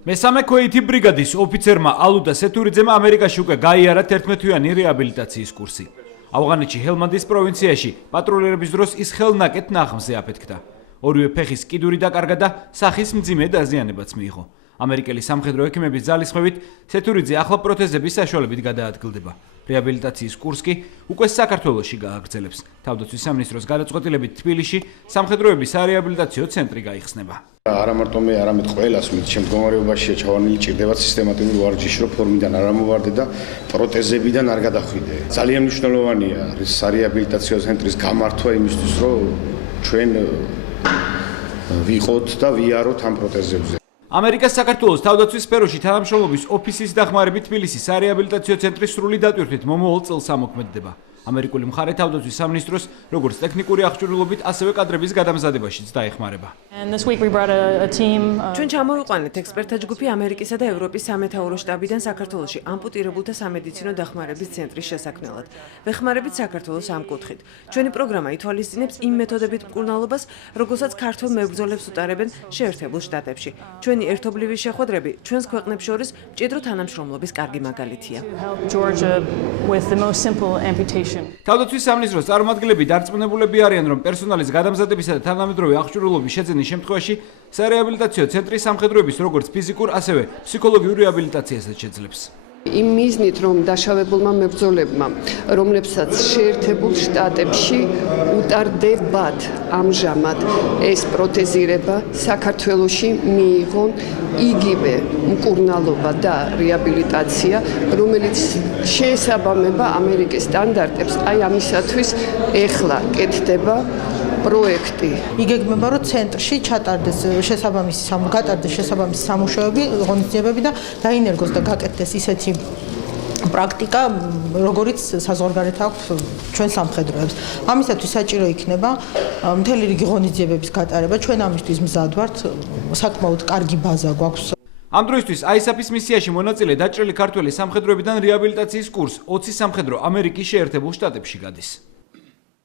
მესამე ქვეითი ბრიგადის ოფიცერმა ალუდა სეთურიძემ ამერიკაში უკვე გაიარა 11-თვიანი რეაბილიტაციის კურსი. ავღანეთში ჰელმანდის პროვინციაში პატრულირების დროს ის ხელნაკეთ ნაღმზე აფეთქდა. ორივე ფეხის კიდური დაკარგა და სახის მძიმე დაზიანებაც მიიღო. ამერიკელი სამხედრო ექიმების ძალისხმევით სეთურიძე ახლა პროთეზების საშუალებით გადაადგილდება. რეაბილიტაციის კურსი კი უკვე საქართველოში გააგრძელებს. თავდაცვის სამინისტროს გადაწყვეტილებით თბილისში სამხედროებისარეაბილიტაციო ცენტრი გაიხსნება. არა მარტო მე, არამედ ყველას მით შემდგომარეობაშია ჩავანილი ჭირდება სისტემატიური ვარჯიში, რომ ფორმიდან არ ამოვარდე და პროთეზებიდან არ გადახვიდე. ძალიან მნიშვნელოვანია ესარეაბილიტაციო ცენტრის გამართვა იმისთვის, რომ ჩვენ ვიყოთ და ვიაროთ ამ პროთეზებზე. ამერიკას საქართველოს თავდაცვის სფეროში თანამშრომლობის ოფისის დახმარებით თბილისისარეაბილიტაციო ცენტრის სრული დატვირთვით მომავალ წელს ამოქმედდება. ამერიკული მხარე თავდაცვის სამინისტროს როგორც ტექნიკური აღჭურვილობით, ასევე კადრების გადამზადებაშიც დაეხმარება. ჩვენ ჩამოვიყვანეთ ექსპერტთა ჯგუფი ამერიკისა და ევროპის სამეთაურო შტაბიდან საქართველოში ამპუტირებულთა სამედიცინო დახმარების ცენტრის შესაქმნელად. ვეხმარებით საქართველოს ამ კუთხით. ჩვენი პროგრამა ითვალისწინებს იმ მეთოდებით მკურნალობას, როგორცაც ქართველ მებრძოლებს უტარებენ შეერთებულ შტატებში. ჩვენი ერთობლივი შეხვედრები ჩვენს ქვეყნებს შორის მჭიდრო თანამშრომლობის კარგი მაგალითია. თავდაცვის სამინისტროს წარმომადგენლები დარწმუნებულები არიან, რომ პერსონალის გადამზადებისა და თანამედროვე აღჭურვილობის შეძენის შემთხვევაში სარეაბილიტაციო ცენტრი სამხედროების როგორც ფიზიკურ, ასევე ფსიქოლოგიურ რეაბილიტაციასაც შეძლებს. იმ მიზნით, რომ დაშავებულმა მებრძოლებმა, რომლებსაც შეერთებულ შტატებში უტარდებათ ამჟამად ეს პროთეზირება, საქართველოში მიიღონ იგივე მკურნალობა და რეაბილიტაცია, რომელიც შეესაბამება ამერიკის სტანდარტებს, აი ამისათვის ეხლა კეთდება პროექტი. იგეგმება, რომ ცენტრში ჩატარდეს შესაბამისი სამუშაოები, ღონისძიებები და დაინერგოს და გაკეთდეს ისეთი პრაქტიკა, როგორიც საზღვარგარეთ აქვს ჩვენ სამხედროებს. ამისათვის საჭირო იქნება მთელი რიგი ღონისძიებების გატარება. ჩვენ ამისთვის მზად ვართ, საკმაოდ კარგი ბაზა გვაქვს. ამ დროისთვის ISAF-ის მისიაში მონაწილე დაჭრილი ქართველი სამხედროებიდან რეაბილიტაციის კურს 20 სამხედრო ამერიკის შეერთებულ შტატებში გადის.